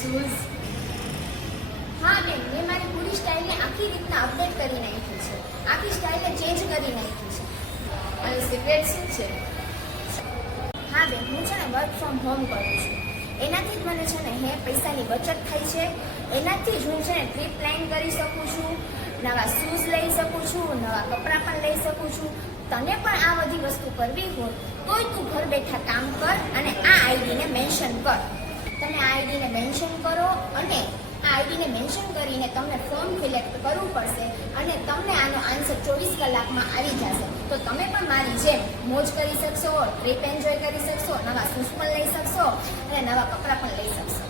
Shoes. હા બેન, મેં મારી પૂરી સ્ટાઇલને આખી રીતના અપડેટ કરી નાખી છે. આખી સ્ટાઇલને ચેન્જ કરી નાખી છે. અને સિક્રેટ શું છે? હા બેન, હું છે ને વર્ક ફ્રોમ હોમ કરું છું. એનાથી જ મને છે ને પૈસાની બચત થાય છે. એનાથી જ હું છે ને ટ્રીપ પ્લાન કરી શકું છું, નવા શૂઝ લઈ શકું છું, નવા કપડાં પણ લઈ શકું છું. તને પણ આ બધી વસ્તુ કરવી હોય તોય તું ઘર બેઠા કામ કર અને આ આઈડીને મેન્શન કર. તમે આ આઈડીને મેન્શન કરો અને આ આઈડીને મેન્શન કરીને તમને ફોર્મ સિલેક્ટ કરવું પડશે અને તમને આનો આન્સર 24 કલાકમાં આવી જશે. તો તમે પણ મારી જેમ મોજ કરી શકશો, ટ્રીપ એન્જોય કરી શકશો, નવા શૂઝ પણ લઈ શકશો અને નવા કપડાં પણ લઈ શકશો.